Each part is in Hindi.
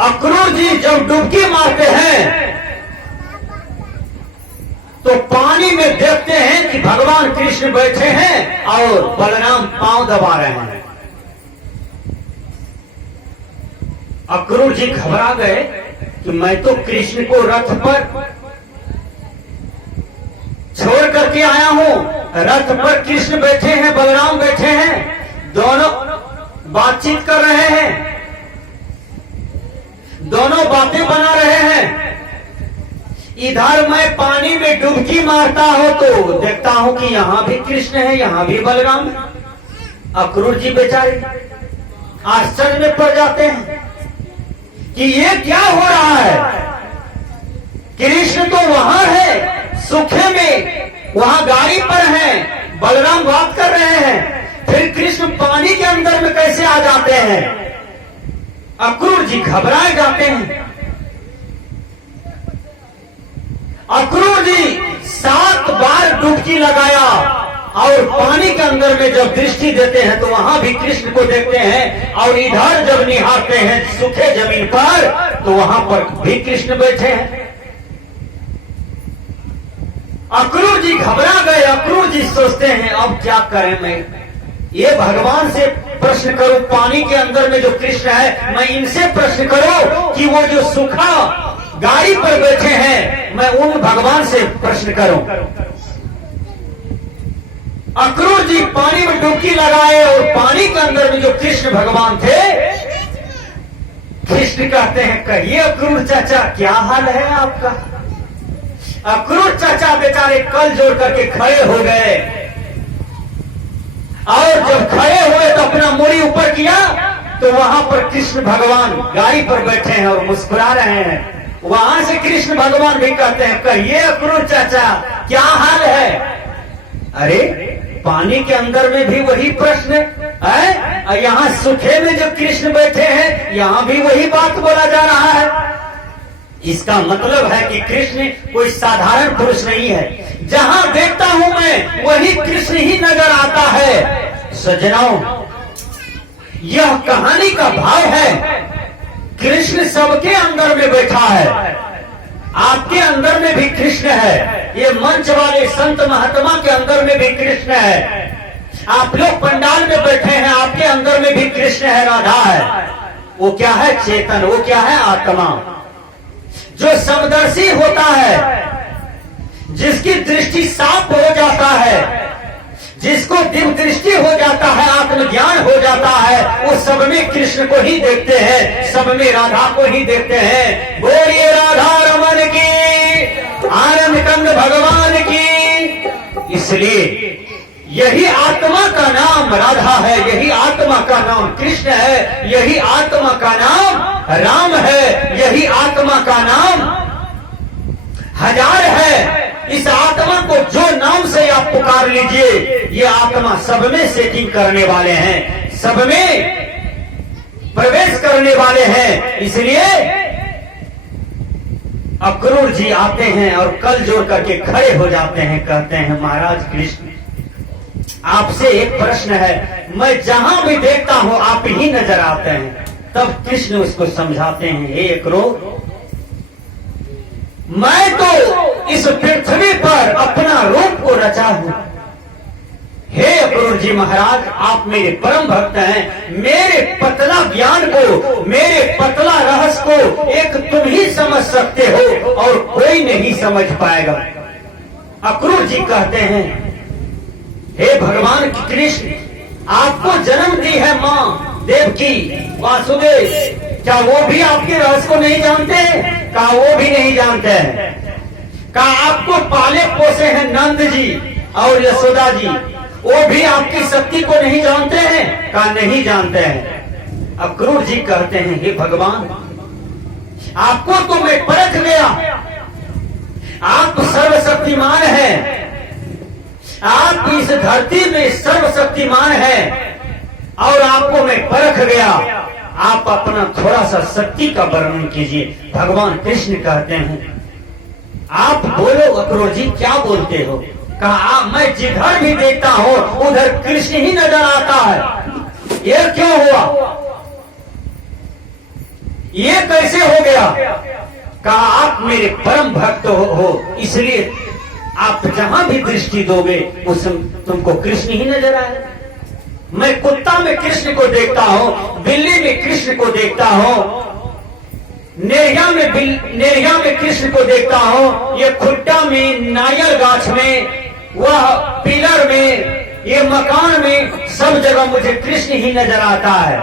अक्रूर जी जब डुबकी मारते हैं तो पानी में देखते हैं कि भगवान कृष्ण बैठे हैं और बलराम पांव दबा रहे हैं। अक्रूर जी घबरा गए कि मैं तो कृष्ण को रथ पर छोड़ करके आया हूं, रथ पर कृष्ण बैठे हैं, बलराम बैठे हैं, दोनों बातचीत कर रहे हैं, दोनों बातें बना रहे हैं। इधर मैं पानी में डुबकी मारता हूं तो देखता हूं कि यहां भी कृष्ण है, यहां भी बलराम है। अक्रूर जी बेचारे आश्चर्य में पड़ जाते हैं कि ये क्या हो रहा है। कृष्ण तो वहां है सूखे में, वहां गाड़ी पर है, बलराम बात कर रहे हैं, फिर कृष्ण पानी के अंदर में कैसे आ जाते हैं। अक्रूर जी घबराए जाते हैं। अक्रूर जी 7 बार डुबकी लगाया और पानी के अंदर में जब दृष्टि देते हैं तो वहां भी कृष्ण को देखते हैं, और इधर जब निहारते हैं सूखे जमीन पर तो वहां पर भी कृष्ण बैठे हैं। अक्रूर जी घबरा गए। अक्रूर जी सोचते हैं अब क्या करें, मैं ये भगवान से प्रश्न करूं, पानी के अंदर में जो कृष्ण है मैं इनसे प्रश्न करूं कि वो जो सूखा गाड़ी पर बैठे हैं मैं उन भगवान से प्रश्न करूं। अक्रूर जी पानी में डुबकी लगाए और पानी के अंदर में जो कृष्ण भगवान थे, कृष्ण कहते हैं कहिए अक्रूर चाचा क्या हाल है आपका। अक्रूर चाचा बेचारे कल जोड़ करके खड़े हो गए, और जब खड़े हुए तो अपना मुड़ी ऊपर किया तो वहां पर कृष्ण भगवान गाड़ी पर बैठे हैं और मुस्कुरा रहे हैं। वहां से कृष्ण भगवान भी कहते हैं कहिए अक्रूर चाचा क्या हाल है। अरे पानी के अंदर में भी वही प्रश्न है, यहाँ सूखे में जो कृष्ण बैठे हैं यहाँ भी वही बात बोला जा रहा है। इसका मतलब है कि कृष्ण कोई साधारण पुरुष नहीं है, जहां देखता हूं मैं वही कृष्ण ही नजर आता है। सज्जनों, यह कहानी का भाव है, कृष्ण सबके अंदर में बैठा है, आपके अंदर में भी कृष्ण है, ये मंच वाले संत महात्मा के अंदर में भी कृष्ण है, आप लोग पंडाल में बैठे हैं आपके अंदर में भी कृष्ण है, राधा है। वो क्या है? चेतन। वो क्या है? आत्मा। जो समदर्शी होता है, जिसकी दृष्टि साफ हो जाता है, जिसको दिव्य दृष्टि हो जाता है, आत्मज्ञान हो जाता है, वो सब में कृष्ण को ही देखते हैं, सब में राधा को ही देखते हैं। बोलिए राधा रमन की, आनंद कंद भगवान की। इसलिए यही आत्मा का नाम राधा है, यही आत्मा का नाम कृष्ण है, यही आत्मा का नाम राम है, यही आत्मा का नाम हजार है। इस आत्मा को जो नाम से आप पुकार लीजिए, ये आत्मा सब में सेटिंग करने वाले हैं, सब में प्रवेश करने वाले हैं। इसलिए अक्रूर जी आते हैं और कल जोड़ करके खड़े हो जाते हैं, कहते हैं महाराज कृष्ण आपसे एक प्रश्न है, मैं जहां भी देखता हूं आप ही नजर आते हैं। तब कृष्ण उसको समझाते हैं, हे अक्रूर, मैं तो इस पृथ्वी पर अपना रूप को रचा हूं। हे अक्रूर जी महाराज, आप मेरे परम भक्त हैं, मेरे पतला ज्ञान को, मेरे पतला रहस्य को एक तुम ही समझ सकते हो और कोई नहीं समझ पाएगा। अक्रूर जी कहते हैं, हे भगवान कृष्ण, आपको जन्म दी है माँ देवकी, वासुदेव, क्या वो भी आपके रहस्य को नहीं जानते हैं? क्या वो भी नहीं जानते हैं? क्या आपको पाले पोसे हैं नंद जी और यशोदा जी, वो भी आपकी शक्ति को नहीं जानते हैं? क्या नहीं जानते हैं? अक्रूर जी कहते हैं, हे भगवान, आपको तो मैं परख गया, आप सर्वशक्तिमान हैं, आप इस धरती में सर्वशक्तिमान हैं, और आपको मैं परख गया, आप अपना थोड़ा सा शक्ति का वर्णन कीजिए। भगवान कृष्ण कहते हैं, आप बोलो अक्रूर जी क्या बोलते हो। कहा, मैं जिधर भी देखता हूं उधर कृष्ण ही नजर आता है, ये क्यों हुआ? ये कैसे हो गया? कहा आप मेरे परम भक्त हो, इसलिए आप जहां भी दृष्टि दोगे उस तुमको कृष्ण ही नजर आए। मैं कुत्ता में कृष्ण को देखता हूं, बिल्ली में कृष्ण को देखता हूं, नेरिया में कृष्ण को देखता हूं, ये खुट्टा में, नारियल गाछ में, वह पिलर में, ये मकान में, सब जगह मुझे कृष्ण ही नजर आता है।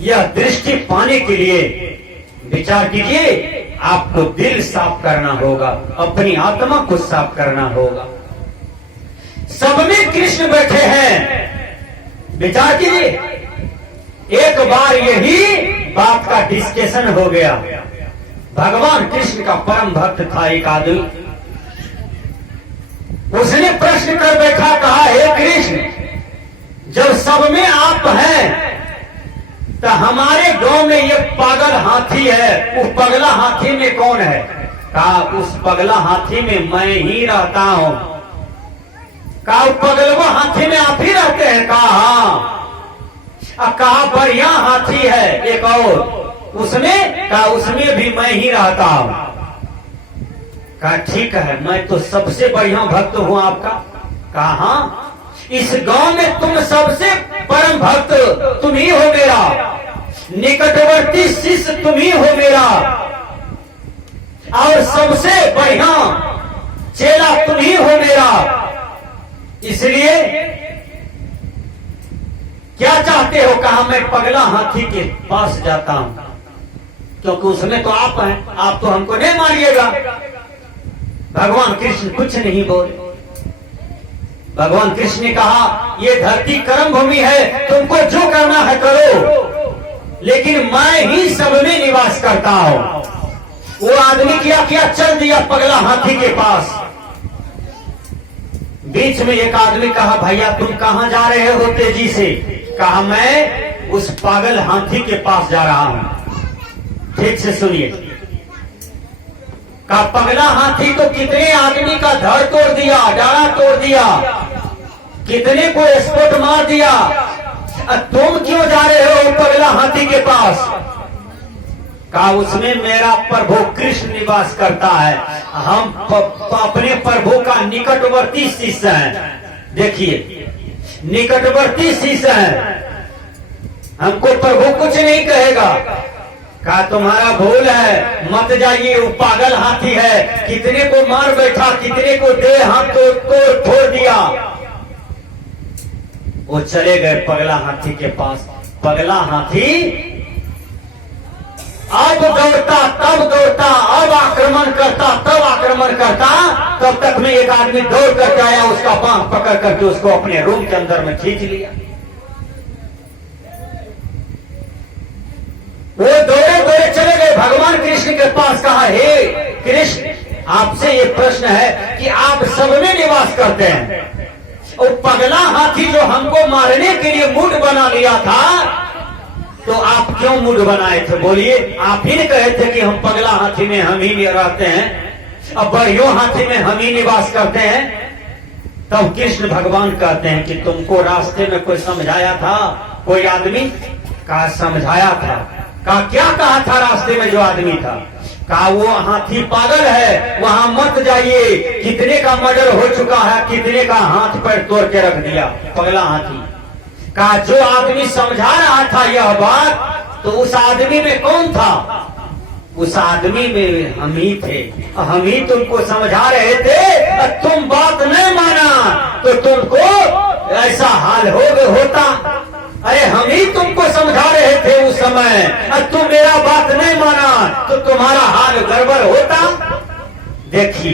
यह दृष्टि पाने के लिए विचार कीजिए, आपको दिल साफ करना होगा, अपनी आत्मा को साफ करना होगा। सब में कृष्ण बैठे हैं, विचार कीजिए। एक बार यही बात का डिस्कशन हो गया। भगवान कृष्ण का परम भक्त था एक आदमी, उसने प्रश्न कर बैठा, कहा हे कृष्ण, जब सब में आप हैं तो हमारे गांव में ये पागल हाथी है, उस पगला हाथी में कौन है? कहा उस पगला हाथी में मैं ही रहता हूं। कहा पगलवा हाथी में आप ही रहते हैं? कहा हाँ। कहा बढ़िया हाथी है एक और, उसमें? कहा उसमें भी मैं ही रहता हूं। कहा ठीक है, मैं तो सबसे बढ़िया भक्त हूं आपका। कहा हाँ, इस गांव में तुम सबसे परम भक्त तुम ही हो मेरा, निकटवर्ती शिष्य तुम ही हो मेरा, और सबसे बढ़िया चेला तुम ही हो मेरा। इसलिए क्या चाहते हो? कहा मैं पगला हाथी के पास जाता हूं, क्योंकि उसमें तो आप हैं, आप तो हमको नहीं मारिएगा। भगवान कृष्ण कुछ नहीं बोले। भगवान कृष्ण ने कहा ये धरती कर्म भूमि है, तुमको जो करना है करो, लेकिन मैं ही सब में निवास करता हूं। वो आदमी क्या चल दिया पगला हाथी के पास। बीच में एक आदमी कहा भैया तुम कहां जा रहे हो तेजी से? कहा मैं उस पागल हाथी के पास जा रहा हूं। ठीक से सुनिए। कहा पगला हाथी तो कितने आदमी का धड़ तोड़ दिया, डाला तोड़ दिया, कितने को स्पोर्ट मार दिया, तुम क्यों जा रहे हो पगला हाथी के पास? कहा उसमें मेरा प्रभु कृष्ण निवास करता है, हम अपने प्रभु का निकटवर्ती शिष्य हैं। देखिए निकटवर्ती शिष्य हैं, हमको प्रभु कुछ नहीं कहेगा। कहा तुम्हारा भूल है, मत जाइए, वो पागल हाथी है, कितने को मार बैठा, कितने को दे हाथ तोड़ फोड़ दिया। वो चले गए पगला हाथी के पास। पगला हाथी अब दौड़ता तब दौड़ता, अब आक्रमण करता तब आक्रमण करता, तब तक में एक आदमी दौड़ करके आया, उसका बांह पकड़ करके उसको अपने रूम के अंदर में खींच लिया। वो दौड़े दौड़े चले गए भगवान कृष्ण के पास। कहा हे कृष्ण, आपसे ये प्रश्न है कि आप सब में निवास करते हैं, और पगला हाथी जो हमको मारने के लिए मूड बना लिया था, तो आप क्यों मूड बनाए थे? बोलिए, आप ही ने कहे थे कि हम पगला हाथी में हम ही रहते हैं, अब बढ़िया हाथी में हम ही निवास करते हैं। तब कृष्ण भगवान कहते हैं कि तुमको रास्ते में कोई समझाया था, कोई आदमी? कहा समझाया था। कहा क्या कहा था रास्ते में जो आदमी था? कहा वो हाथी पागल है, वहां मत जाइए, कितने का मर्डर हो चुका है, कितने का हाथ पैर तोड़ के रख दिया पगला हाथी। कहा जो आदमी समझा रहा था यह बात, तो उस आदमी में कौन था? उस आदमी में हम ही थे, हम ही तुमको समझा रहे थे, तुम बात नहीं माना तो तुमको ऐसा हाल होता। अरे हम ही तुमको समझा रहे थे उस समय, तुम मेरा बात नहीं माना तो तुम्हारा हाल गड़बड़ होता। देखिए,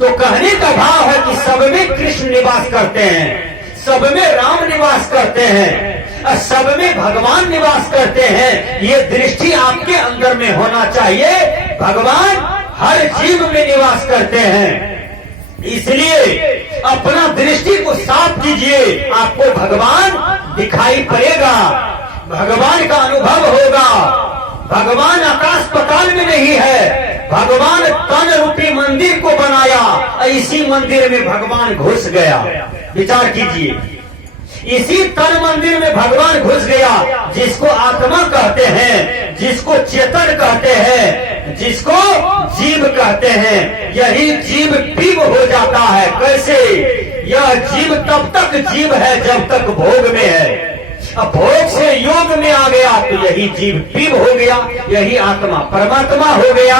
तो कहने का भाव है कि सब में कृष्ण निवास करते हैं, सब में राम निवास करते हैं, सब में भगवान निवास करते हैं। ये दृष्टि आपके अंदर में होना चाहिए। भगवान हर जीव में निवास करते हैं, इसलिए अपना दृष्टि को साफ कीजिए, आपको भगवान दिखाई पड़ेगा, भगवान का अनुभव होगा। भगवान आकाश पाताल में नहीं है, भगवान तन रूपी मंदिर को बनाया, इसी मंदिर में भगवान घुस गया। विचार कीजिए, इसी तन मंदिर में भगवान घुस गया, जिसको आत्मा कहते हैं। जिसको चेतन कहते हैं, जिसको जीव कहते हैं, यही जीव पीव हो जाता है। कैसे? यह जीव तब तक जीव है जब तक भोग में है। अब भोग से योग में आ गया तो यही जीव पीव हो गया, यही आत्मा परमात्मा हो गया।